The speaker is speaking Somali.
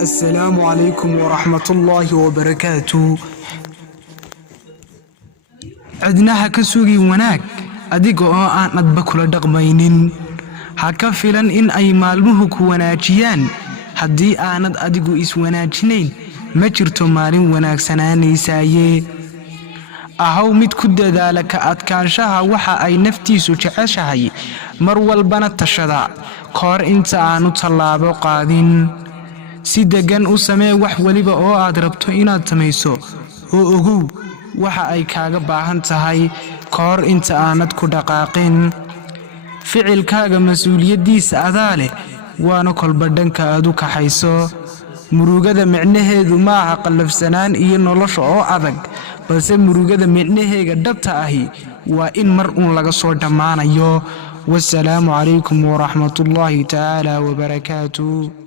السلام عليكم ورحمة الله وبركاته. عدناها كسوغي وناك أديقو آن أدبكو لدقمينين هكا فيلان إن أي مالموه كواناجيان هدي آند أديقو إس وناجينين ما جرتو مالين وناك سناني سايه أهو ميد كده ذلك أدكانشاها وحا أي نفتيسو جعشاهي مروال بنا تشدا كور انت آنو طلابو قادين si degan u samee wax waliba oo aad rabto inaad samayso oo ogow waxa ay kaaga baahan tahay koor inta aanad ku dhaqaaqin ficilkaaga mas'uuliyadiisa adaa leh waana kolba dhanka aad u kaxayso murugada micnaheedu ma aha qalafsanaan iyo nolosha oo adag balse murugada micnaheega dhabta ahi waa in mar uun laga soo dhamaanayo wassalaamu calaykum waraxmatullaahi tacaala wabarakaatuh.